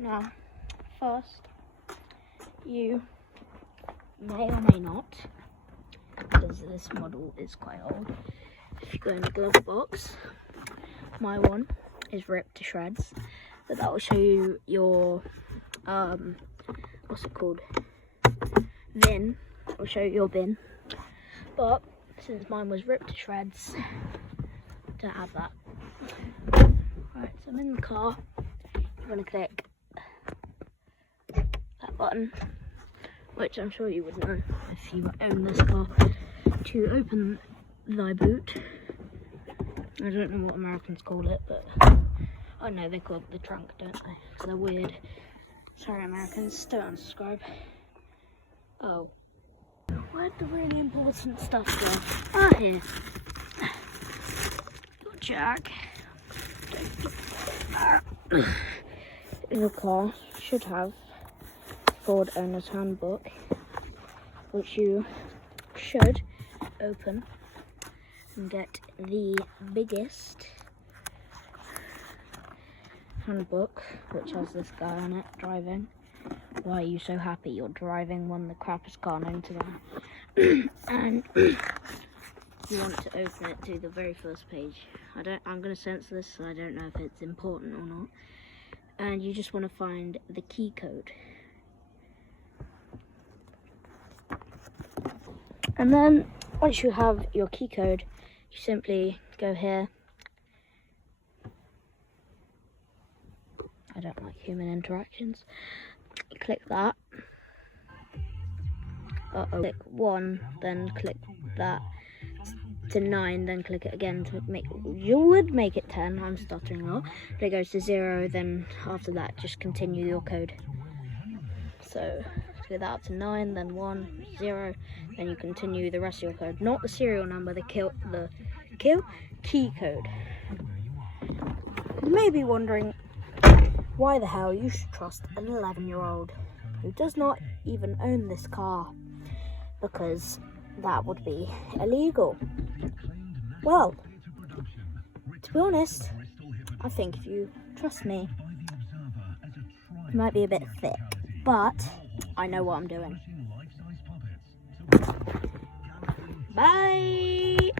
Now, first, you may or may not, because this model is quite old, if you go in the glove box, my one is ripped to shreds, but that will show you your, what's it called, VIN. It will show you your VIN, but since mine was ripped to shreds, I don't have that. Right, so I'm in the car. I'm going to click that button, which I'm sure you would know if you own this car, to open thy boot. I don't know what Americans call it, but I know they call it the trunk, don't they? Because they're weird. Sorry Americans, don't unsubscribe. Oh. Where'd the really important stuff go? Ah, here. Your jack. Your car should have Ford Owner's Handbook, which you should open and get the biggest handbook, which has this guy on it driving. Why are you so happy you're driving when the crap has gone into that? And you want to open it to the very first page. I'm going to censor this, so I don't know if it's important or not. And you just want to find the key code. And then once you have your key code, you simply go here. I don't like human interactions. You click that. Click 1, then click that to 9, then click it again to make, you would make it 10, I'm stuttering a lot, but it goes to 0, then after that just continue your code. So click that up to 9, then 1, 0, then you continue the rest of your code, not the serial number, the key code. You may be wondering why the hell you should trust an 11-year-old who does not even own this car, because that would be illegal. Well, to be honest, I think if you trust me, it might be a bit thick, but I know what I'm doing. Bye!